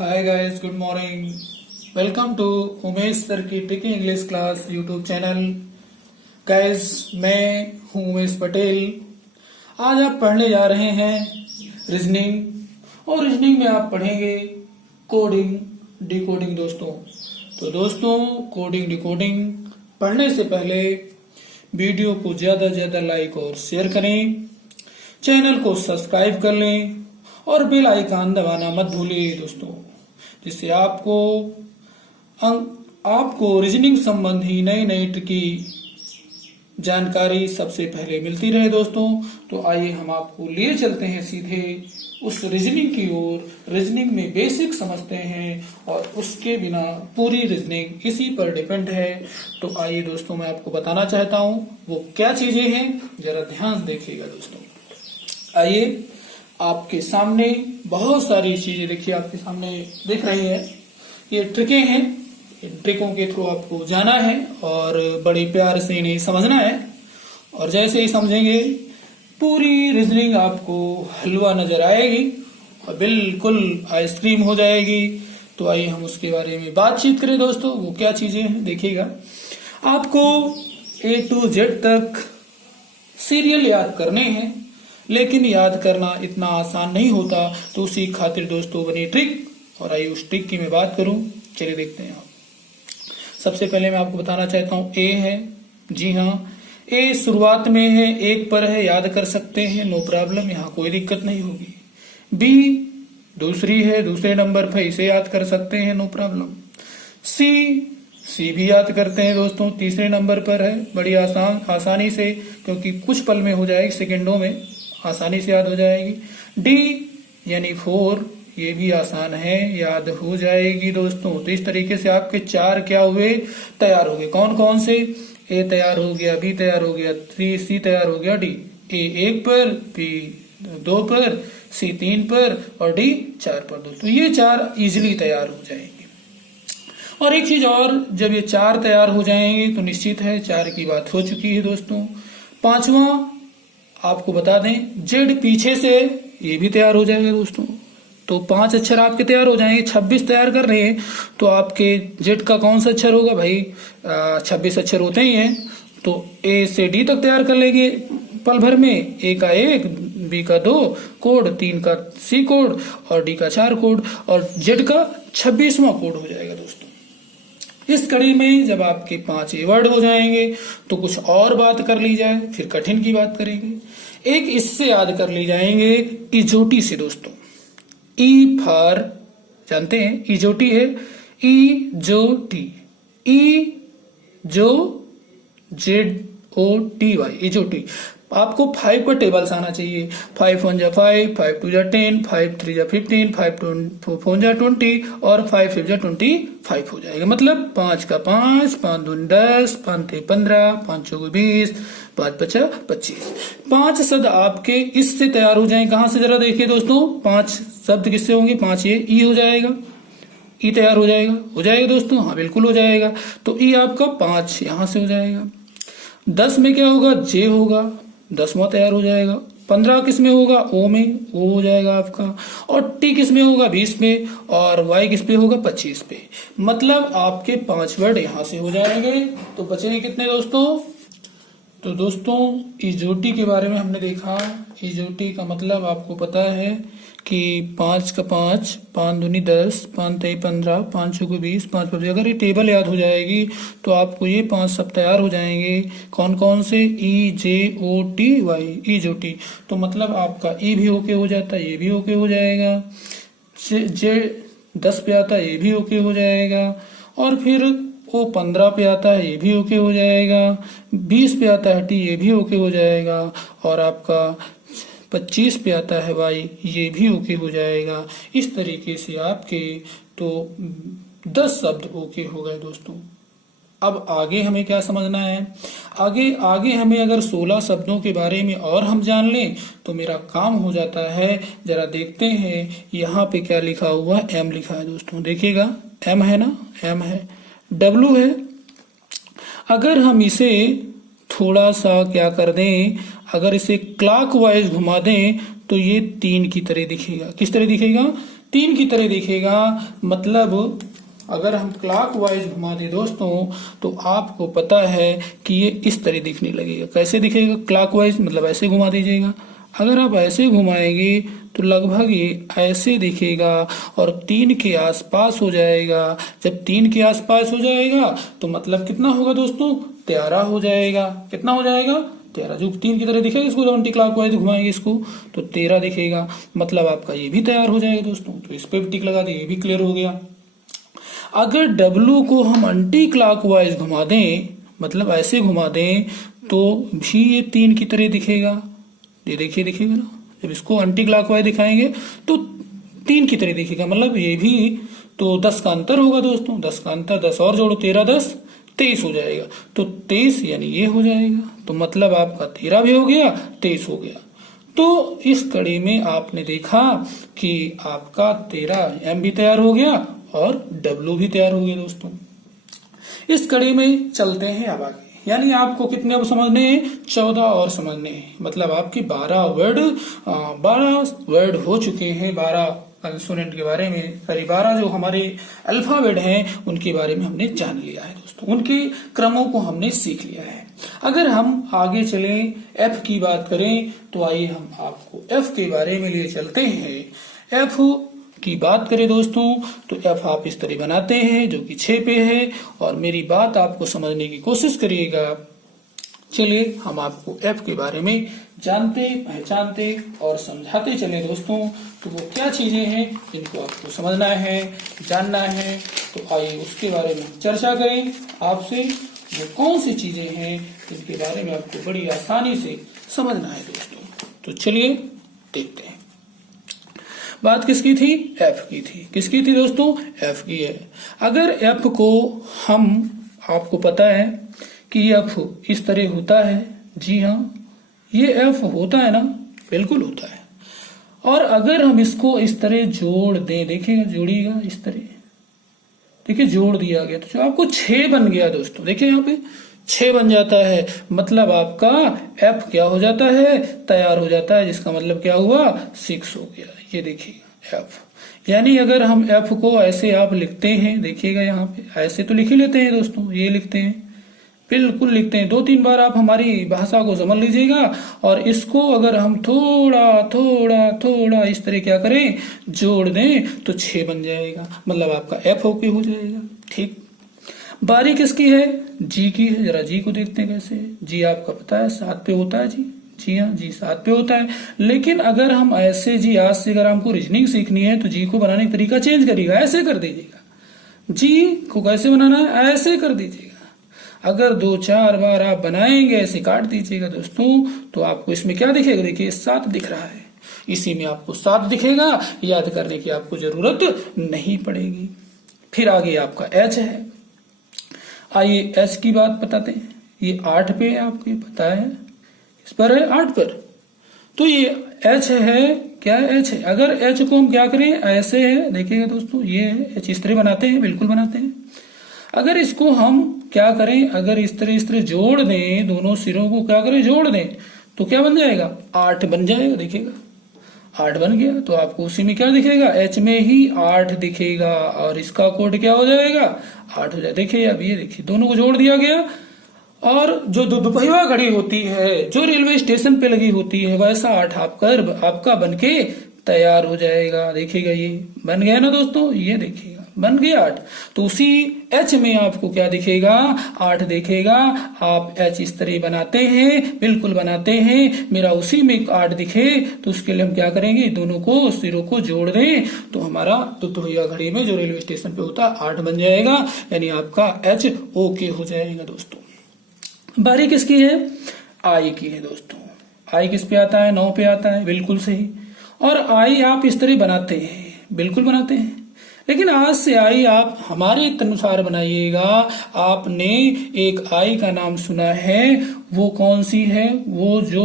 Hi guys, good morning. Welcome to Umesh sir की tricky English class YouTube channel. Guys, मैं हूं उमेश पटेल। आज आप पढ़ने जा रहे हैं रीजनिंग, और रीजनिंग में आप पढ़ेंगे कोडिंग, डिकोडिंग दोस्तों। तो दोस्तों, कोडिंग डिकोडिंग पढ़ने से पहले वीडियो को ज्यादा से ज्यादा लाइक और शेयर करें, चैनल को सब्सक्राइब कर लें और बेल आइकन दबाना मत भूलिए दोस्तों, जिससे आपको रीजनिंग संबंधी नई नई ट्रिकी जानकारी सबसे पहले मिलती रहे दोस्तों। तो आइए हम आपको लिए चलते हैं सीधे उस रीजनिंग की ओर। रीजनिंग में बेसिक समझते हैं और उसके बिना पूरी रीजनिंग इसी पर डिपेंड है। तो आइए दोस्तों, मैं आपको बताना चाहता हूं वो क्या चीजें हैं, जरा ध्यान से देखिएगा दोस्तों। आइए, आपके सामने बहुत सारी चीजें देखिए, आपके सामने दिख रही है। ये ट्रिकें हैं, इन ट्रिकों के थ्रू आपको जाना है और बड़े प्यार से इन्हें समझना है। और जैसे ही समझेंगे पूरी रीजनिंग आपको हलवा नजर आएगी और बिल्कुल आइसक्रीम हो जाएगी। तो आइए हम उसके बारे में बातचीत करें दोस्तों। वो क्या चीजें हैं देखिएगा। आपको A to Z तक सीरियल याद करने हैं, लेकिन याद करना इतना आसान नहीं होता। तो उसी खातिर दोस्तों बनी ट्रिक, और आइए उस ट्रिक की मैं बात करूं। चलिए देखते हैं। सबसे पहले मैं आपको बताना चाहता हूं ए है। जी हाँ, ए शुरुआत में है, एक पर है, याद कर सकते हैं, नो प्रॉब्लम, यहाँ कोई दिक्कत नहीं होगी। बी दूसरी है, दूसरे नंबर पर, इसे याद कर सकते हैं, नो प्रॉब्लम। सी भी याद करते हैं दोस्तों, तीसरे नंबर पर है, बड़ी आसानी से, क्योंकि कुछ पल में हो जाएगी, सेकेंडों में आसानी से याद हो जाएगी। डी यानी 4, ये भी आसान है, याद हो जाएगी दोस्तों। तो इस तरीके से आपके 4 क्या हुए, तैयार हो गए। कौन कौन से? ए तैयार हो गया, बी तैयार हो गया, सी तैयार हो गया, डी। ए 1 पर, बी 2 पर, सी 3 पर और डी 4 पर दोस्तों। ये 4 इजिली तैयार हो जाएंगे। और एक चीज और, जब ये 4 तैयार हो जाएंगे तो निश्चित है 4 की बात हो चुकी है दोस्तों। पांचवा आपको बता दें, जेड पीछे से, ये भी तैयार हो जाएगा दोस्तों। तो 5 अक्षर आपके तैयार हो जाएंगे। 26 तैयार कर रहे हैं तो आपके जेड का कौन सा अक्षर होगा भाई? 26 अक्षर होते ही हैं, तो ए से डी तक तैयार कर लेंगे पल भर में। ए का 1, बी का 2 कोड, 3 का सी कोड और डी का 4 कोड, और जेड का 26वां कोड हो जाएगा दोस्तों। इस कड़ी में जब आपके 5 वर्ड हो जाएंगे तो कुछ और बात कर ली जाए, फिर कठिन की बात करेंगे। एक इससे याद कर ली जाएंगे, इजोटी से दोस्तों। ई फॉर, जानते हैं इजोटी है, ई जो टी, ई जो ZOTY, इजोटी। आपको 5 का टेबल्स आना चाहिए। 5 1 जा 5, 5 2 जा 10, 5 3 जा 15, 5 4 जा 20 और 5 5 जा 25 हो जाएगा। मतलब 5 का 5, 5 2 10, 5 3 15, 5 4 20, 5 5 25। 5 शब्द आपके इससे तैयार हो जाएंगे। कहां से, जरा देखिए दोस्तों। 5 शब्द किससे होंगे? 5 ये ई हो जाएगा, ई तैयार हो जाएगा दोस्तों। हाँ बिल्कुल हो जाएगा। तो ई आपका 5 यहां से हो जाएगा। 10 में क्या होगा? जे होगा, 10वां तैयार हो जाएगा। 15 किस में होगा? ओ में, ओ हो जाएगा आपका। और टी किस में होगा? 20 में। और वाई किस पे होगा? 25 पे। मतलब आपके 5 वर्ड यहां से हो जाएंगे। तो बचेंगे कितने दोस्तों? तो दोस्तों, इजोटी के बारे में हमने देखा। इजोटी का मतलब आपको पता है कि 5 का 5, 5 दूनी 10, 5 3 15, 5 चौके 20, 5 5। अगर ये टेबल याद हो जाएगी तो आपको ये 5 सब तैयार हो जाएंगे। कौन कौन से? EJOTY, इजोटी। तो मतलब आपका ई भी ओके हो जाता है, ये भी ओके हो जाएगा। जे 10 पे आता है, ये भी ओके हो जाएगा। और फिर वो 15 पे आता है, ये भी ओके हो जाएगा। 20 पे आता है टी, ये भी ओके हो जाएगा। और आपका 25 पे आता है वाई, ये भी ओके हो जाएगा। इस तरीके से आपके तो 10 शब्द ओके हो गए दोस्तों। अब आगे हमें क्या समझना है? आगे हमें अगर 16 शब्दों के बारे में और हम जान लें तो मेरा काम हो जाता है। जरा देखते हैं यहाँ पे क्या लिखा हुआ, एम लिखा है दोस्तों। देखिएगा, एम है ना, एम है, डब्लू है। अगर हम इसे थोड़ा सा क्या कर दें, अगर इसे क्लॉकवाइज घुमा दें तो ये 3 की तरह दिखेगा। किस तरह दिखेगा? 3 की तरह दिखेगा। मतलब अगर हम क्लॉकवाइज घुमा दें दोस्तों तो आपको पता है कि ये इस तरह दिखने लगेगा। कैसे दिखेगा क्लॉकवाइज, मतलब ऐसे घुमा दीजिएगा। अगर आप ऐसे घुमाएंगे तो लगभग ये ऐसे दिखेगा और 3 के आसपास हो जाएगा। जब 3 के आसपास हो जाएगा तो मतलब कितना होगा दोस्तों, 13 हो जाएगा। कितना हो जाएगा, 13। जो 3 की तरह दिखेगा इसको, एंटी क्लॉकवाइज घुमाएंगे इसको तो 13 दिखेगा। मतलब आपका ये भी तैयार हो जाएगा दोस्तों। तो इस पे भी टिक लगा दिए, ये भी क्लियर हो गया। अगर डब्लू को हम एंटी क्लॉकवाइज घुमा दें, मतलब ऐसे घुमा दें, तो भी ये 3 की तरह दिखेगा। ये देखिए दिखेगा ना। जब इसको एंटी क्लॉकवाइज दिखाएंगे तो 3 की तरह दिखेगा। मतलब ये भी तो 10 का अंतर होगा दोस्तों। 10 का अंतर, 10 और जोड़ो, 13 10 23 हो जाएगा। तो 23 यानी ये हो जाएगा। तो मतलब आपका 13 भी हो गया, 23 हो गया। तो इस कड़ी में आपने देखा कि आपका 13 एम भी तैयार हो गया और डब्ल्यू भी तैयार हो गया दोस्तों। इस कड़ी में चलते हैं अब आगे। यानी आपको कितने अब समझने हैं, 14 और समझने हैं। मतलब आपके 12 वर्ड हो चुके हैं। 12 कंसोनेंट के बारे में, सॉरी 12 जो हमारे अल्फाबेट हैं उनके बारे में हमने जान लिया है दोस्तों। उनके क्रमों को हमने सीख लिया है। अगर हम आगे चलें, एफ की बात करें, तो आइए हम आपको एफ के बारे में लिए चलते हैं। एफ की बात करें दोस्तों तो एफ आप इस तरह बनाते हैं जो कि 6 पे है। और मेरी बात आपको समझने की कोशिश करिएगा। चलिए हम आपको एफ के बारे में जानते, पहचानते और समझाते चले दोस्तों। तो वो क्या चीजें हैं जिनको आपको समझना है, जानना है, तो आइए उसके बारे में चर्चा करें आपसे। वो कौन सी चीजें हैं जिनके बारे में आपको बड़ी आसानी से समझना है दोस्तों। तो चलिए देखते हैं। बात किसकी थी, एफ की थी। किसकी थी दोस्तों, एफ की है। अगर एफ को हम, आपको पता है कि एफ इस तरह होता है। जी हाँ, ये एफ होता है ना, बिल्कुल होता है। और अगर हम इसको इस तरह जोड़ दें, देखिएगा जोड़िएगा इस तरह, देखिए जोड़ दिया गया तो जो आपको 6 बन गया दोस्तों। देखिए यहाँ पे 6 बन जाता है। मतलब आपका एफ क्या हो जाता है, तैयार हो जाता है। जिसका मतलब क्या हुआ, 6 हो गया। ये देखिए एफ। यानी अगर हम एफ को ऐसे आप लिखते हैं, देखिएगा यहाँ पे ऐसे तो लिख ही लेते हैं दोस्तों, ये लिखते हैं, बिल्कुल लिखते हैं। 2-3 बार आप हमारी भाषा को समझ लीजिएगा। और इसको अगर हम थोड़ा थोड़ा थोड़ा इस तरह क्या करें, जोड़ दें तो 6 बन जाएगा। मतलब आपका एफ ओके हो जाएगा। ठीक, बारी किसकी है, जी की है। जरा जी को देखते हैं कैसे। जी आपका पता है 7 पे होता है जी। जी हाँ, जी 7 पे होता है। लेकिन अगर हम ऐसे, जी आज से अगर हमको रीजनिंग सीखनी है तो जी को बनाने का तरीका चेंज करिएगा। ऐसे कर दीजिएगा। जी को कैसे बनाना है, ऐसे कर दीजिएगा। अगर 2-4 बार आप बनाएंगे, ऐसे काट दीजिएगा दोस्तों, तो आपको इसमें क्या दिखेगा, देखिए 7 दिख रहा है। इसी में आपको 7 दिखेगा। याद करने की आपको जरूरत नहीं पड़ेगी। फिर आगे आपका एच है। आइए एच की बात बताते हैं। ये 8 पे आपको पता है, इस पर है 8 पर। तो ये एच है, क्या एच है। अगर एच को हम क्या करें, ऐसे है, देखिएगा दोस्तों, ये है एच। इस तरह बनाते हैं, बिल्कुल बनाते हैं। अगर इसको हम क्या करें, अगर इस तरह जोड़ दें, दोनों सिरों को क्या करें, जोड़ दें, तो क्या बन जाएगा, 8 बन जाएगा। देखिएगा 8 बन गया। तो आपको उसी में क्या दिखेगा, एच में ही 8 दिखेगा। और इसका कोड क्या हो जाएगा, 8 हो जाएगा। देखिए अब ये देखिए, दोनों को जोड़ दिया गया। और जो दुपहिया घड़ी होती है, जो रेलवे स्टेशन पे लगी होती है, वैसा 8 आपका बनके तैयार हो जाएगा। देखिएगा ये बन गया ना दोस्तों, ये देखिएगा बन गया 8। तो उसी एच में आपको क्या दिखेगा, 8 दिखेगा। आप एच इस तरह बनाते हैं, बिल्कुल बनाते हैं। मेरा उसी में 8 दिखे तो उसके लिए हम क्या करेंगे, दोनों को सिरों को जोड़ दें तो हमारा दुपहिया घड़ी में जो रेलवे स्टेशन पे होता है 8 बन जाएगा। यानी आपका एच ओके हो जाएगा दोस्तों। बारी किसकी है, आई की है दोस्तों। आई किस पे आता है, 9 पे आता है, बिल्कुल सही। और आई आप इस तरह बनाते हैं, बिल्कुल बनाते हैं। लेकिन आज से आई आप हमारे अनुसार बनाइएगा। आपने एक आई का नाम सुना है, वो कौन सी है, वो जो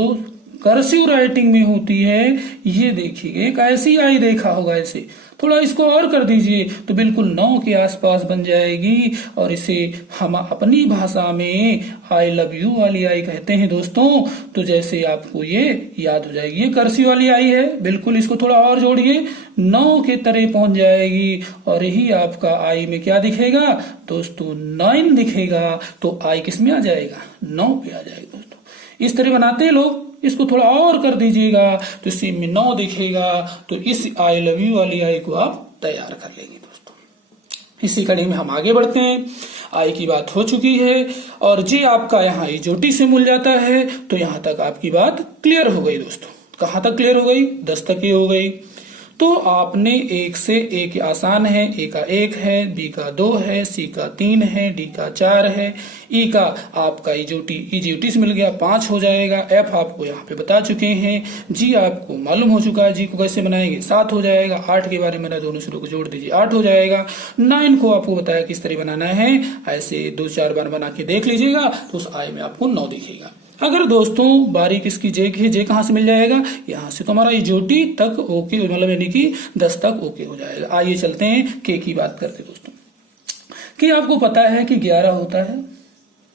कर्सिव राइटिंग में होती है, ये देखिए एक ऐसी आई देखा होगा ऐसे, थोड़ा इसको और कर दीजिए तो बिल्कुल 9 के आसपास बन जाएगी और इसे हम अपनी भाषा में आई लव यू वाली आई कहते हैं दोस्तों। तो जैसे आपको ये याद हो जाएगी, ये कर्सिव वाली आई है, बिल्कुल इसको थोड़ा और जोड़िए, 9 के तरह पहुंच जाएगी और यही आपका आई में क्या दिखेगा दोस्तों 9 दिखेगा। तो आई किस में आ जाएगा 9 पे आ जाएगा दोस्तों। इस तरह बनाते हैं लोग, इसको थोड़ा और कर दीजिएगा तो इसी में 9 दिखेगा। तो इस आई लव यू वाली आई को आप तैयार कर लेंगे दोस्तों। इसी कड़ी में हम आगे बढ़ते हैं। आई की बात हो चुकी है और जी आपका यहाँ इजोटी से मिल जाता है, तो यहाँ तक आपकी बात क्लियर हो गई दोस्तों। कहाँ तक क्लियर हो गई? 10 तक ही हो गई। तो आपने एक से एक आसान है, ए का 1 है, बी का 2 है, सी का 3 है, डी का 4 है, ई का आपका इजोटी से मिल गया 5 हो जाएगा। एफ आपको यहाँ पे बता चुके हैं, जी आपको मालूम हो चुका है, जी को कैसे बनाएंगे 7 हो जाएगा। 8 के बारे में ना दोनों शुरू को जोड़ दीजिए 8 हो जाएगा। 9 को आपको बताया किस तरह बनाना है, ऐसे 2-4 बार बना के देख लीजिएगा तो उस आई में आपको 9 दिखेगा। अगर दोस्तों बारीक इसकी जे की जे कहां से मिल जाएगा, यहां से तो हमारा इजोटी तक ओके, मतलब यानी कि 10 तक ओके हो जाएगा। आइए चलते हैं के की बात करते दोस्तों। के आपको पता है कि 11 होता है,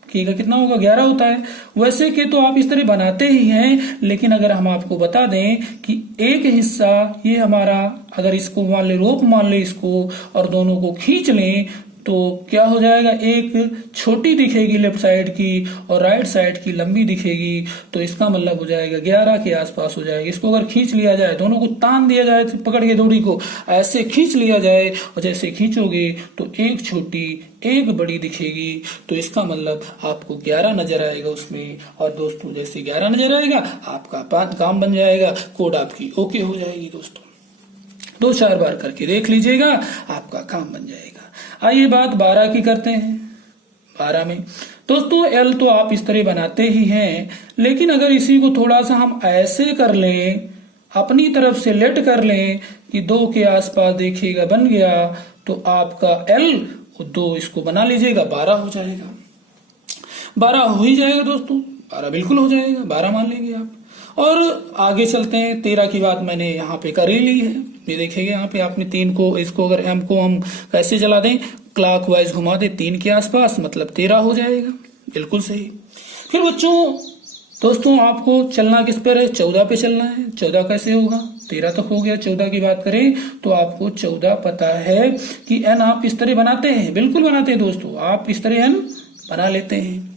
के का कितना होगा 11 होता है। वैसे के तो आप इस तरह बनाते ही हैं, लेकिन अगर हम आपको बता दें कि एक हिस्सा ये हमारा, अगर इसको मान ले रोप मान ले इसको और दोनों को खींच लें तो क्या हो जाएगा, एक छोटी दिखेगी लेफ्ट साइड की और राइट साइड की लंबी दिखेगी। तो इसका मतलब हो जाएगा 11 के आसपास हो जाएगा। इसको अगर खींच लिया जाए, दोनों को तान दिया जाए, पकड़ के डोरी को ऐसे खींच लिया जाए और जैसे खींचोगे तो एक छोटी एक बड़ी दिखेगी। तो इसका मतलब आपको 11 नजर आएगा उसमें। और दोस्तों जैसे 11 नजर आएगा आपका काम बन जाएगा, कोड आपकी ओके हो जाएगी दोस्तों। 2-4 बार करके देख लीजिएगा, आपका काम बन जाएगा। आइए बात 12 की करते हैं। 12 में दोस्तों एल तो आप इस तरह बनाते ही हैं, लेकिन अगर इसी को थोड़ा सा हम ऐसे कर लें, अपनी तरफ से लेट कर लें कि 2 के आसपास देखिएगा बन गया, तो आपका एल 2 इसको बना लीजिएगा 12 हो जाएगा। 12 हो ही जाएगा दोस्तों, 12 बिल्कुल हो जाएगा, 12 मान लेंगे आप। और आगे चलते हैं। 13 की बात मैंने यहाँ पे कर ही ली है, ये देखिएगा यहाँ पे आपने 3 को, इसको अगर एम को हम कैसे चला दें, क्लॉकवाइज घुमा दे 3 के आसपास, मतलब 13 हो जाएगा, बिल्कुल सही। फिर बच्चों दोस्तों आपको चलना किस पर है, 14 पे चलना है। 14 कैसे होगा, 13 तक हो गया। 14 की बात करें तो आपको 14 पता है कि एन आप इस तरह बनाते हैं, बिल्कुल बनाते हैं दोस्तों, आप इस तरह एन बना लेते हैं।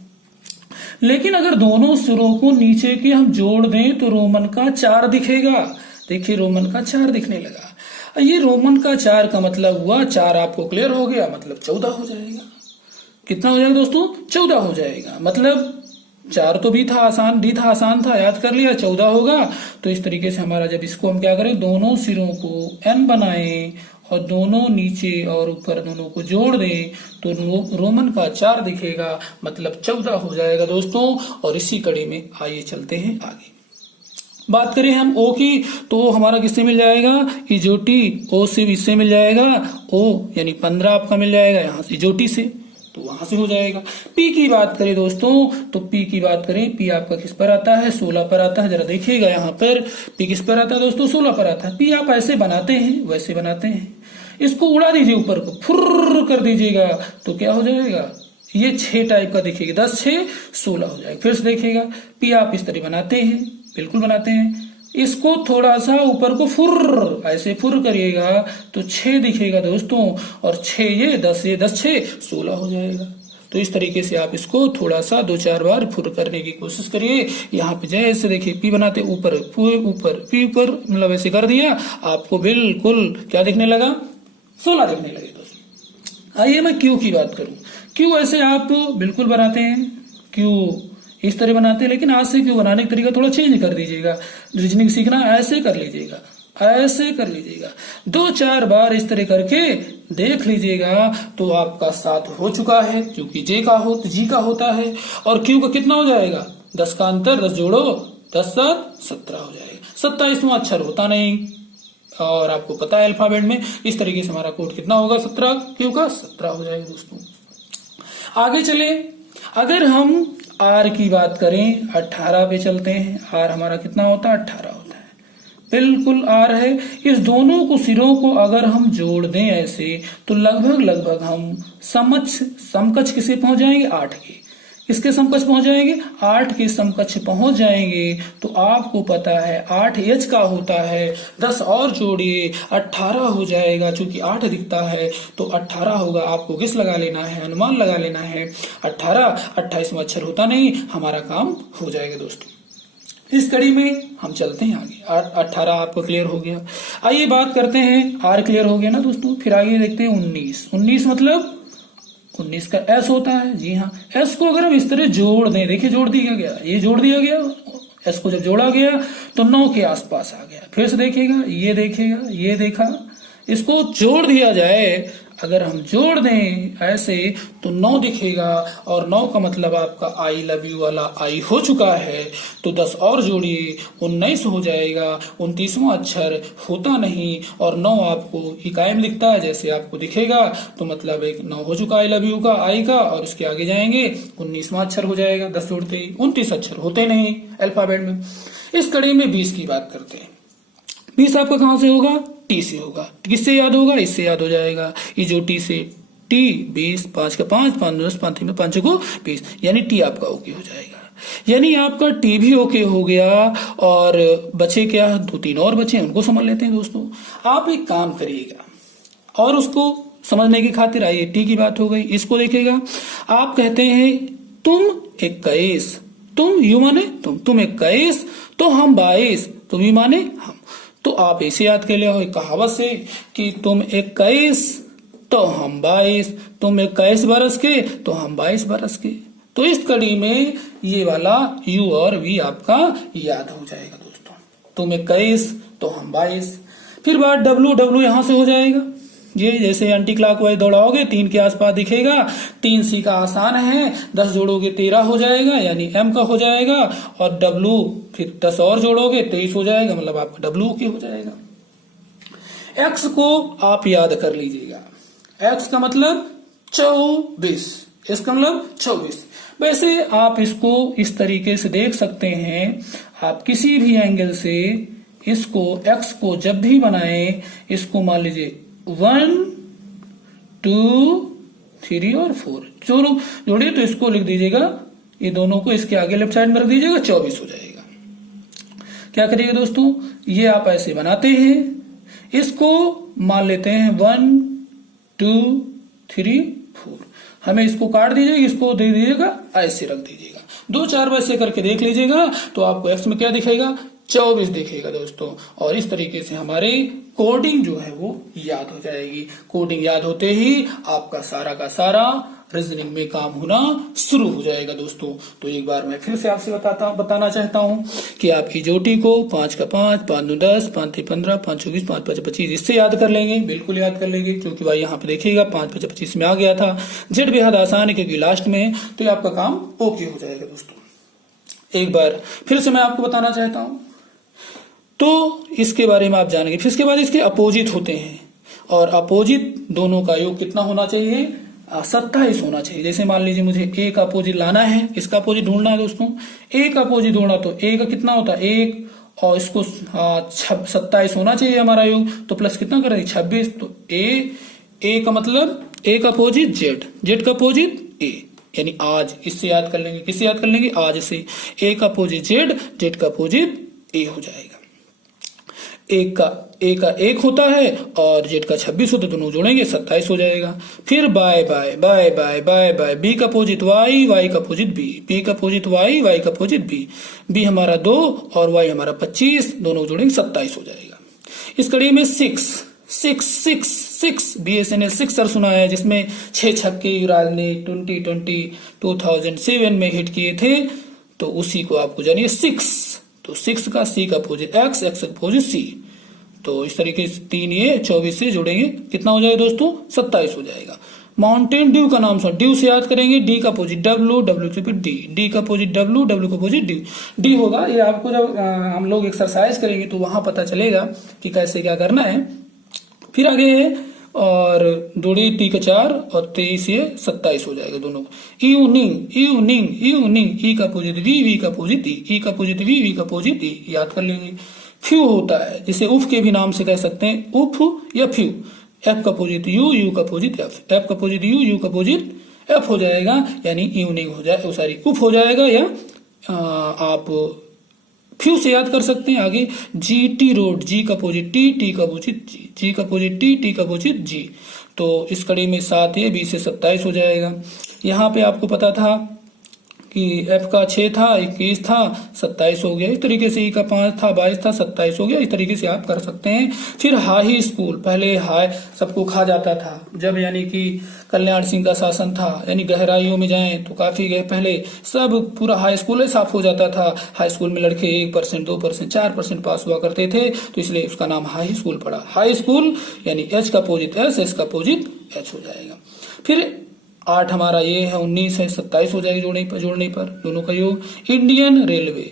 लेकिन अगर दोनों सिरों को नीचे की हम जोड़ दें तो रोमन का 4 दिखेगा। देखिए रोमन का 4 दिखने लगा। ये रोमन का 4 का मतलब हुआ, 4 आपको क्लियर हो गया, मतलब 14 हो जाएगा। कितना हो जाएगा दोस्तों, 14 हो जाएगा। मतलब 4 तो भी था आसान, डी था आसान था, याद कर लिया, 14 होगा। तो इस तरीके से हमारा जब इसको हम क्या करें, दोनों सिरों को एन बनाएं और दोनों नीचे और ऊपर दोनों को जोड़ दें तो रोमन का 4 दिखेगा, मतलब 14 हो जाएगा दोस्तों। और इसी कड़ी में आइए चलते हैं आगे। बात करें हम ओ की, तो हमारा किससे मिल जाएगा, इजोटी। ओ से इससे मिल जाएगा, ओ यानी 15 आपका मिल जाएगा यहाँ से इजोटी से, तो वहां से हो जाएगा। पी की बात करें दोस्तों, तो पी की बात करें, पी आपका किस पर आता है, 16 पर आता है। जरा देखिएगा यहाँ पर पी किस पर आता है दोस्तों, 16 पर आता है। पी आप ऐसे बनाते हैं, वैसे बनाते हैं, इसको उड़ा दीजिए ऊपर को, फुर्र कर दीजिएगा तो क्या हो जाएगा, ये 6 टाइप का दिखेगा, 10 6 16 हो जाएगा। फिर से देखिएगा, पी आप इस तरह बनाते हैं, बिल्कुल बनाते हैं, इसको थोड़ा सा ऊपर को फुर्र ऐसे फुर्र करिएगा तो 6 दिखेगा दोस्तों। और 6 ये 10 6 16 हो जाएगा। तो इस तरीके से आप इसको थोड़ा सा 2-4 बार फुर्र करने की कोशिश करिए। यहाँ पे जैसे देखिए पी बनाते ऊपर ऊपर पी ऊपर, मतलब ऐसे कर दिया, आपको बिल्कुल क्या दिखने लगा, 16 दिखने लगे दोस्तों। आइए मैं क्यू की बात करूं। क्यू ऐसे आप बिल्कुल बनाते हैं, क्यू इस तरह बनाते हैं, लेकिन आज से क्यू बनाने का तरीका थोड़ा चेंज कर दीजिएगा। रीजनिंग सीखना ऐसे कर लीजिएगा, ऐसे कर लीजिएगा, 2-4 बार इस तरह करके देख लीजिएगा तो आपका 7 हो चुका है, क्योंकि जे का हो तो जी का होता है। और क्यू का कितना हो जाएगा, 10 का अंतर, 10 जोड़ो 10 7 17 हो जाएगा। 27वां अक्षर होता नहीं, और आपको पता है अल्फाबेट में इस तरीके से हमारा कोड कितना होगा, 17, क्यू का 17 हो जाएगा दोस्तों। आगे चले, अगर हम आर की बात करें 18 पे चलते हैं। आर हमारा कितना होता है? 18 होता है। बिल्कुल आर है। इस दोनों को सिरों को अगर हम जोड़ दें ऐसे तो लगभग हम समकक्ष किसे पहुंच जाएंगे? 8 के। किसके समकक्ष पहुंच जाएंगे? 8 के समकक्ष पहुंच जाएंगे। तो आपको पता है 8h का होता है, 10 और जोड़िए 18 हो जाएगा। चूंकि 8 दिखता है तो 18 होगा। आपको किस लगा लेना है? अनुमान लगा लेना है 18। 28 में अक्षर होता नहीं, हमारा काम हो जाएगा दोस्तों। इस कड़ी में हम चलते हैं आगे। 18 आपको क्लियर हो गया। आइए बात करते हैं, आर क्लियर हो गया ना दोस्तों। फिर आगे देखते हैं 19। 19 मतलब 19 का एस होता है। जी हाँ, एस को अगर हम इस तरह जोड़ दें, देखिए जोड़ दिया गया, ये जोड़ दिया गया। एस को जब जोड़ा गया तो 9 के आसपास आ गया। फिर से देखिएगा, ये देखेगा, ये देखा, इसको जोड़ दिया जाए। अगर हम जोड़ दें ऐसे तो 9 दिखेगा और 9 का मतलब आपका आई लव यू वाला आई हो चुका है। तो 10 और जोड़िए 19 हो जाएगा। 29वां अक्षर होता नहीं और 9 आपको इकाई में दिखता है, जैसे आपको दिखेगा। तो मतलब एक 9 हो चुका आई लव यू का, आई का, और उसके आगे जाएंगे 19वां अक्षर हो जाएगा 10 जोड़ते ही। 29 अक्षर होते नहीं अल्फाबेट में। इस कड़ी में 20 की बात करते हैं। 20 आपका कहां से होगा? टी से होगा। किससे याद होगा? इससे याद हो जाएगा। ये जो टी से टी 20, 5 का 5, 5 10, 5 में 5 को 20, यानी टी आपका ओके हो जाएगा। यानी आपका टी भी ओके हो गया। और बचे क्या? 2-3 और बचे, उनको समझ लेते हैं दोस्तों। आप एक काम करिएगा और उसको समझने की खातिर, आइए टी की बात हो गई, इसको देखेगा। आप कहते हैं तुम 21, तुम यू माने तुम 21 तो हम 22, तुम यू माने हम। तो आप ऐसे याद कर लिया कहावत से कि तुम 21 तो हम 22, तुम 21 बरस के तो हम 22 बरस के। तो इस कड़ी में ये वाला यू और वी आपका याद हो जाएगा दोस्तों। तुम 21 तो हम 22। फिर बात डब्लू यहां से हो जाएगा। ये जैसे एंटी क्लॉकवाइज दौड़ाओगे 3 के आसपास दिखेगा। 3 सी का आसान है, 10 जोड़ोगे 13 हो जाएगा, यानी एम का हो जाएगा। और डब्लू फिर 10 और जोड़ोगे 23 हो जाएगा, मतलब आपका डब्लू की हो जाएगा। एक्स को आप याद कर लीजिएगा। एक्स का मतलब 24, इसका मतलब 24। वैसे आप इसको इस तरीके से देख सकते हैं। आप किसी भी एंगल से इसको एक्स को जब भी बनाए, इसको मान लीजिए 1 2 3 और 4 जोड़िए तो इसको लिख दीजिएगा, ये दोनों को इसके आगे लेफ्ट साइड में रख दीजिएगा, 24 हो जाएगा। क्या करिएगा दोस्तों? ये आप ऐसे बनाते हैं, इसको मान लेते हैं 1 2 3 4। हमें इसको काट दीजिएगा, इसको दे दीजिएगा, ऐसे रख दीजिएगा। 2-4 वैसे करके देख लीजिएगा तो आपको एक्स में क्या दिखेगा? 24 दिखेगा दोस्तों। और इस तरीके से हमारे कोडिंग जो है वो याद हो जाएगी। कोडिंग याद होते ही आपका सारा का सारा रीजनिंग में काम होना शुरू हो जाएगा दोस्तों। तो एक बार मैं फिर से आपसे बताना चाहता हूँ कि आपकी जोटी को 5 का 5, 5 2 10, 5 3 15, 5 24, 5 5 25 इससे याद कर लेंगे, बिल्कुल याद कर लेंगे। क्योंकि भाई यहाँ पे देखिएगा 5 5 25 में आ गया था। जेड बेहद आसान है क्योंकि लास्ट में है, तो ये आपका काम ओके हो जाएगा दोस्तों। एक बार फिर से मैं आपको बताना चाहता हूँ, तो इसके बारे में आप जानेंगे। फिर इसके बाद इसके अपोजिट होते हैं, और अपोजिट दोनों का योग कितना होना चाहिए? 27 होना चाहिए। जैसे मान लीजिए मुझे ए का अपोजिट लाना है, इसका अपोजिट ढूंढना है दोस्तों। ए का अपोजिट ढूंढना, तो ए का कितना होता है? 1, और इसको 27 होना चाहिए हमारा योग। तो प्लस कितना करेंगे? 26। तो ए का मतलब ए का अपोजिट जेड, जेड का अपोजिट ए, यानी आज। इससे याद कर लेंगे, किससे याद कर लेंगे? आज से। ए का अपोजिट जेड, जेड का अपोजिट ए हो जाएगा। ए का 1 होता है और जेड का 26 होता है, दोनों जोड़ेंगे 27 हो जाएगा। फिर bye bye bye bye bye bye, B का अपोजिट वाई, वाई का अपोजिट बी, बी का अपोजिट वाई, वाई का अपोजिट बी, बी हमारा 2 और वाई हमारा 25, दोनों जोड़ेंगे 27 हो जाएगा। इस कड़ी में 6 BSNL 6 सर सुना है, जिसमें 6 छक्के युवराज ने 2007 में हिट किए थे। तो उसी को आपको जानिए 6। तो 6 का सी का अपोजिट एक्स, एक्स का अपोजिट सी। तो इस तरीके से 3 ये 24 से जोड़ेंगे, कितना हो जाएगा दोस्तों? 27 हो जाएगा। माउंटेन ड्यू का नाम सुन, ड्यू से याद करेंगे, डी का अपोजिट डब्ल्यू, डब्ल्यू के अपोजिट डी, डी का अपोजिट डब्ल्यू, डब्ल्यू का अपोजिट डी, डी होगा। ये आपको जब हम लोग एक्सरसाइज करेंगे तो वहां पता चलेगा कि कैसे क्या करना है। फिर आगे है और दूरी टी का 4 और 23 ये 27 हो जाएगा दोनों। इवनिंग इवनिंग इवनिंग, ई का अपोजिट वी का अपोजिट ई का अपोजिट वी का अपोजिट ई, याद कर लेंगे। फ्यू होता है जिसे उफ के भी नाम से कह सकते हैं, उफ या फ्यू। एफ का अपोजिट यू का अपोजिट एफ का अपोजिट यू का अपोजिट एफ हो जाएगा, यानी इवनिंग हो जाए, सॉरी उफ हो जाएगा, या आप फ्यू से याद कर सकते हैं। आगे जी टी रोड, जी का अपोजिट टी का अपोजिट जी का अपोजिट टी का अपोजिट जी। तो इस कड़ी में 7 ये 20 से 27 हो जाएगा। यहाँ पे आपको पता था कि एफ का 6 था, 21 था, 27 हो गया। इस तरीके से ई का 5 था, 22 था, 27 हो गया। इस तरीके से आप कर सकते हैं। फिर हाई स्कूल, पहले हाई सबको खा जाता था जब यानी कि कल्याण सिंह का शासन था, यानी गहराइयों में जाएं तो काफी गए, पहले सब पूरा हाई स्कूल ही साफ हो जाता था। हाई स्कूल में लड़के 1%, 2%, 4% पास हुआ करते थे, तो इसलिए उसका नाम हाई स्कूल पड़ा। हाई स्कूल यानी एच का अपोजिट एस का अपोजिट एच हो जाएगा। फिर 8 हमारा ये है, 19 है, 27 हो जाएगी जोड़ने पर दोनों का योग। इंडियन रेलवे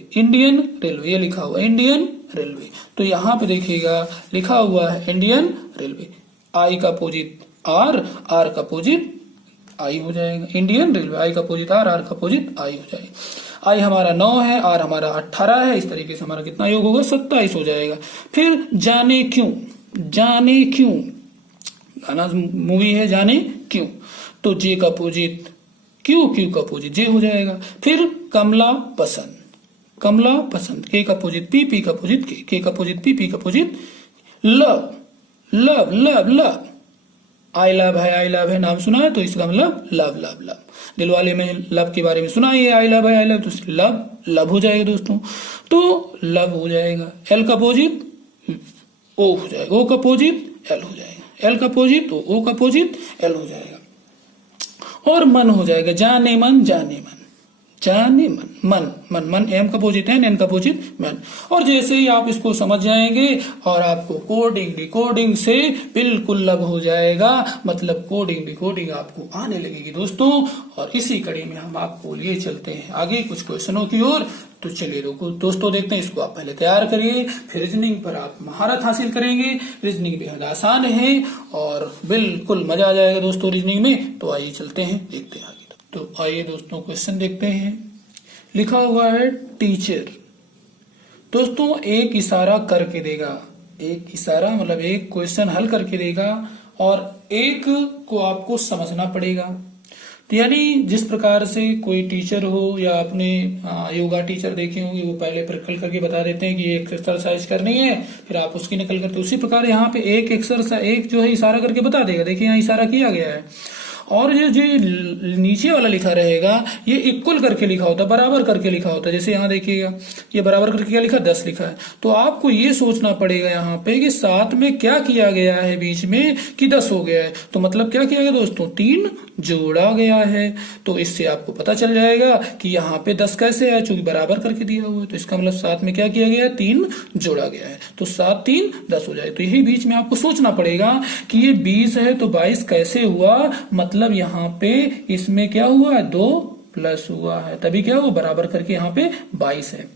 ये लिखा हुआ इंडियन रेलवे, तो यहाँ पे देखिएगा लिखा हुआ है इंडियन रेलवे। आई का अपोजिट आर का अपोजिट आई हो जाएगा। इंडियन रेलवे, आई का अपोजिट आर का अपोजिट आई हो जाएगा। आई हमारा 9 है, आर हमारा 18 है। इस तरीके से हमारा कितना योग होगा, 27 हो जाएगा। फिर जाने क्यों गाना मूवी है जाने क्यों, तो जे का अपोजिट क्यू का अपोजिट जे हो जाएगा। फिर कमला पसंद के का अपोजिट पी का अपोजिट के का अपोजिट पी का अपोजिट लव। आई लव है, नाम सुना है, तो इसका मतलब लव। दिलवाले में लव के बारे में सुना है, आई लव है, तो लव हो जाएगा दोस्तों। तो लव हो जाएगा। एल का अपोजिट ओ हो जाएगा, ओ का अपोजिट एल हो जाएगा, एल का अपोजिट ओ का अपोजिट एल हो जाएगा। और मन हो जाएगा, जाने मन एम का अपोजिट है, एन का अपोजिट मन। और जैसे ही आप इसको समझ जाएंगे और आपको कोडिंग डिकोडिंग से बिल्कुल लब हो जाएगा, मतलब कोडिंग डिकोडिंग आपको आने लगेगी दोस्तों। और इसी कड़ी में हम आपको लिए चलते हैं आगे कुछ क्वेश्चनों की ओर। तो चलिए दोस्तों देखते हैं, इसको आप पहले तैयार करिए, फिर रीजनिंग पर आप महारत हासिल करेंगे। रीजनिंग बेहद आसान है और बिल्कुल मजा आ जाएगा दोस्तों रीजनिंग में। तो आइए चलते हैं, देखते हैं आगे। तो आइए दोस्तों क्वेश्चन देखते हैं। लिखा हुआ है टीचर, दोस्तों एक इशारा करके देगा, एक इशारा मतलब एक क्वेश्चन हल करके देगा और एक को आपको समझना पड़ेगा। तो यानी जिस प्रकार से कोई टीचर हो या अपने योगा टीचर देखे होंगे, वो पहले प्रैक्टिकल करके बता देते हैं कि ये एक्सरसाइज करनी है, फिर आप उसकी नकल करते हो। उसी प्रकार यहाँ पे एक एक्सरसाइज एक जो है इशारा करके बता देगा। देखिए यहाँ इशारा किया गया है और ये जो नीचे वाला लिखा रहेगा ये इक्वल करके लिखा होता है, बराबर करके लिखा होता है। जैसे यहाँ देखिएगा ये बराबर करके क्या लिखा, 10 लिखा है। तो आपको ये सोचना पड़ेगा यहाँ पे कि 7 में क्या किया गया है बीच में कि 10 हो गया है। तो मतलब क्या किया गया दोस्तों, 3 जोड़ा गया है। तो इससे आपको पता चल जाएगा कि यहाँ पे 10 कैसे है, चूंकि बराबर करके दिया हुआ है। तो इसका मतलब 7 में क्या किया गया है, 3 जोड़ा गया है। तो 7 3 10 हो जाए। तो यही बीच में आपको सोचना पड़ेगा कि ये 20 है तो 22 कैसे हुआ, मतलब यहाँ पे इसमें क्या हुआ है, 2 प्लस हुआ है, तभी क्या हुआ बराबर करके यहाँ पे 22 है।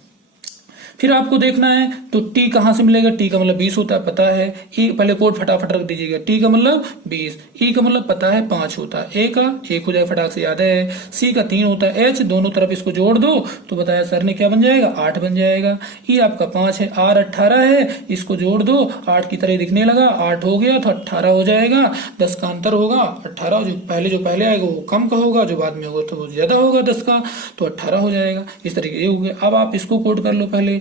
फिर आपको देखना है तो टी कहां से मिलेगा, टी का मतलब 20 होता है पता है। ई पहले कोड फटाफट रख दीजिएगा, टी का मतलब 20, ई का मतलब पता है 5 होता है, ए का 1 हो जाएगा फटाक से याद है, सी का 3 होता है, एच दोनों तरफ इसको जोड़ दो तो बताया सर ने क्या बन जाएगा, 8 बन जाएगा। ई आपका 5 है, आर 18 है, इसको जोड़ दो 8 की तरह दिखने लगा, 8 हो गया तो 18 हो जाएगा। 10 का अंतर होगा, 18 जो पहले आएगा वो कम का होगा, जो बाद में होगा तो वो ज्यादा होगा 10 का, तो 18 हो जाएगा। इस तरीके ये हो गया। अब आप इसको कोड कर लो पहले,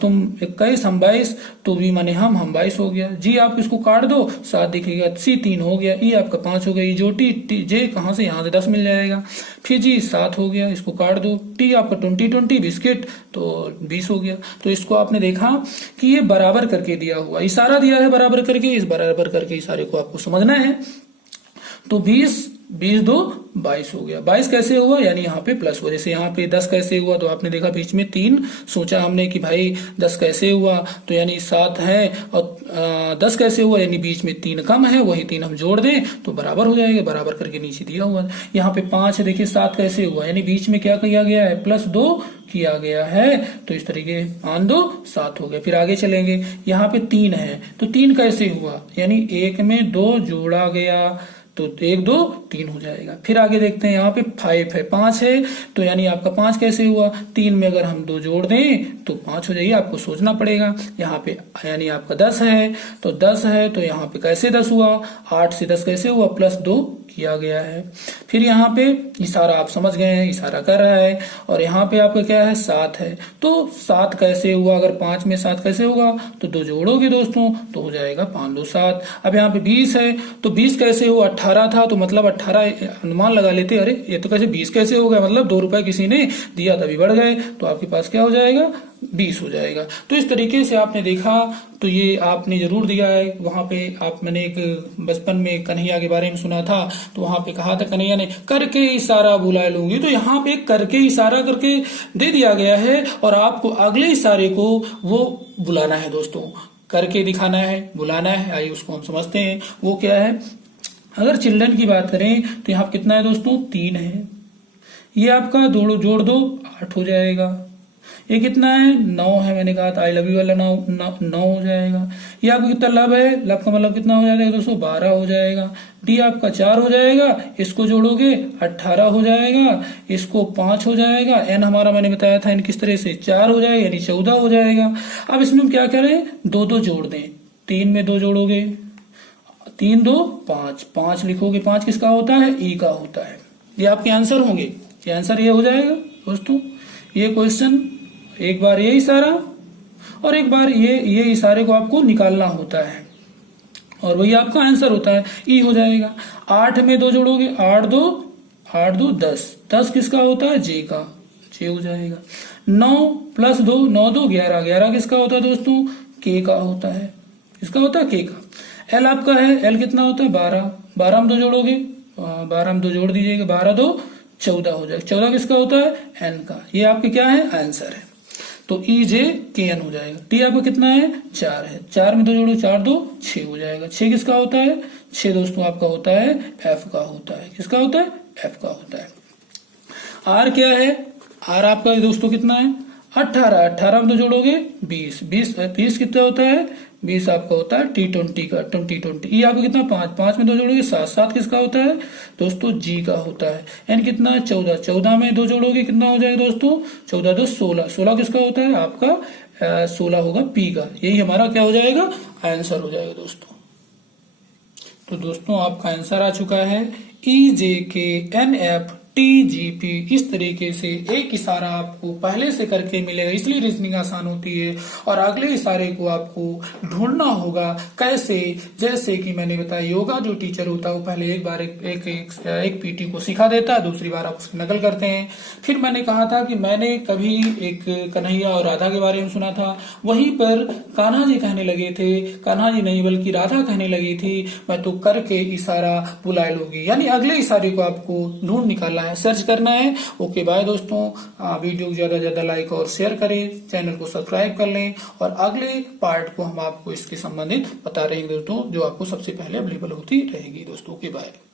तुम 21 हम 22, तो भी माने हम 22 हो गया। जी आप इसको काट दो 7 दिखेगा, सी 3 हो गया, ई आपका 5 हो गया, ई जो टी जे कहां से, यहाँ से 10 मिल जाएगा। फिर जी 7 हो गया, इसको काट दो, टी आपका 20 बिस्किट तो 20 हो गया। तो इसको आपने देखा कि ये बराबर करके दिया हुआ, इशारा दिया है बराबर करके, इस बराबर करके इशारे को आपको समझना है। तो 20 दो 22 हो गया। 22 कैसे हुआ, यानी यहाँ पे प्लस हुआ। जैसे यहाँ पे 10 कैसे हुआ, तो आपने देखा बीच में 3 सोचा हमने कि भाई 10 कैसे हुआ, तो यानी 7 है, और 10 कैसे हुआ, यानी बीच में 3 कम है, वही 3 हम जोड़ दें तो बराबर हो जाएगा। बराबर करके नीचे दिया हुआ। यहाँ पे 5 है, देखिए 7 कैसे हुआ, यानी बीच में क्या किया गया है, +2 किया गया है, तो इस तरीके 5 2 7 हो गए। फिर आगे चलेंगे, यहाँ पे 3 है, तो 3 कैसे हुआ, यानी 1 में 2 जोड़ा गया, तो 1 2 3 हो जाएगा। फिर आगे देखते हैं, यहाँ पे 5 है, 5 है, तो यानी आपका 5 कैसे हुआ, 3 में अगर हम 2 जोड़ दें तो 5 हो जाएगी, आपको सोचना पड़ेगा। यहाँ पे यानी आपका 10 है, तो 10 है, तो यहाँ पे कैसे 10 हुआ, 8 से 10 कैसे हुआ, +2 किया गया है। फिर यहाँ पे इशारा आप समझ गए हैं, इशारा कर रहा है, और यहाँ पे आपका क्या है, 7 है, तो 7 कैसे हुआ, अगर 5 में 7 कैसे होगा, तो 2 जोड़ोगे दोस्तों तो हो जाएगा 5 2 7। अब यहाँ पे 20 है, तो 20 कैसे हुआ, 18 था, तो मतलब 18 अनुमान लगा लेते, अरे ये तो कैसे 20 कैसे हो गया, मतलब 2 रुपए किसी ने दिया तभी बढ़ गए, तो आपके पास क्या हो जाएगा, 20 हो जाएगा। तो इस तरीके से आपने देखा, तो ये आपने जरूर दिया है। वहां पे मैंने एक बचपन में कन्हैया के बारे में सुना था, तो वहां पे कहा था कन्हैया ने, करके इशारा बुला लूंगी, तो यहाँ पे करके इशारा करके दे दिया गया है, और आपको अगले इशारे को वो बुलाना है दोस्तों, करके दिखाना है, बुलाना है। आइए उसको हम समझते हैं, वो क्या है। अगर चिल्ड्रन की बात करें तो यहाँ कितना है दोस्तों, 3 है, ये आपका जोड़ दो 8 हो जाएगा। ये कितना है, 9 है, मैंने कहा था आई लव यू वाला 9 हो जाएगा। ये आपको कितना लब है, लब का मतलब कितना हो जाएगा दोस्तों, 12 हो जाएगा। डी आपका 4 हो जाएगा, इसको जोड़ोगे 18 हो जाएगा, इसको 5 हो जाएगा। एन हमारा मैंने बताया था, एन किस तरह से 4 हो जाएगा, यानी 14 हो जाएगा। अब इसमें हम क्या करें, 2 जोड़ दें, 3 में 2 जोड़ोगे, 3 2 5, 5 लिखोगे, 5 किसका होता है, ई का होता है। ये आपके आंसर होंगे, ये आंसर ये हो जाएगा दोस्तों। ये क्वेश्चन एक बार ये इशारा और एक बार ये इशारे को आपको निकालना होता है, और वही आपका आंसर होता है, ई हो जाएगा। 8 में 2 जोड़ोगे, 8 2 10, 10 किसका होता है, जे का, जे हो जाएगा। 9 + 2 9 2 11, 11 किसका होता है दोस्तों, के का होता है, किसका होता है, के का। एल आपका है, एल कितना होता है, 12, 12 में 2 जोड़ोगे, 12 में 2 जोड़ दीजिएगा, 12 2 14 हो जाएगा। 14 किसका होता है, एन का। ये आपके क्या है, आंसर है, तो ई जे के एन हो जाएगा। टी आपका कितना है, 4 है, 4 में 2 जोड़ो, 4 2 6 हो जाएगा। 6 किसका होता है, 6 दोस्तों आपका होता है एफ का होता है, किसका होता है, एफ का होता है। आर क्या है, आर आपका दोस्तों कितना है, 18, 18 में 2 जोड़ोगे 20, 20 कितना होता है, 20 आपका होता है T20 का, 20 ये आपका कितना, 5, 5 में 2 जोड़ोगे 7, 7 किसका होता है दोस्तों, जी का होता है। एन कितना है, 14, 14 में 2 जोड़ोगे कितना हो जाएगा दोस्तों, 14 2 16, 16 किसका होता है आपका, 16 होगा पी का। यही हमारा क्या हो जाएगा, आंसर हो जाएगा दोस्तों। तो दोस्तों आपका आंसर आ चुका है, EJKNF TGP। इस तरीके से एक इशारा आपको पहले से करके मिलेगा, इसलिए रीजनिंग आसान होती है। और अगले इशारे को आपको ढूंढना होगा कैसे, जैसे कि मैंने बताया, योगा जो टीचर होता है वो पहले एक बार एक पीटी को सिखा देता है, दूसरी बार आप उसकी नकल करते हैं। फिर मैंने कहा था कि मैंने कभी एक कन्हैया और राधा के बारे में सुना था, वहीं पर कान्हा जी कहने लगे थे, कान्हा जी नहीं बल्कि राधा कहने लगी थी, मैं तो करके इशारा बुला लूंगी, यानी अगले इशारे को आपको ढूंढ निकालना है, सर्च करना है। ओके बाय दोस्तों, वीडियो को ज्यादा ज्यादा लाइक और शेयर करें, चैनल को सब्सक्राइब कर लें, और अगले पार्ट को हम आपको इसके संबंधित बता रहे हैं दोस्तों, जो आपको सबसे पहले अवेलेबल होती रहेगी दोस्तों। Okay bye.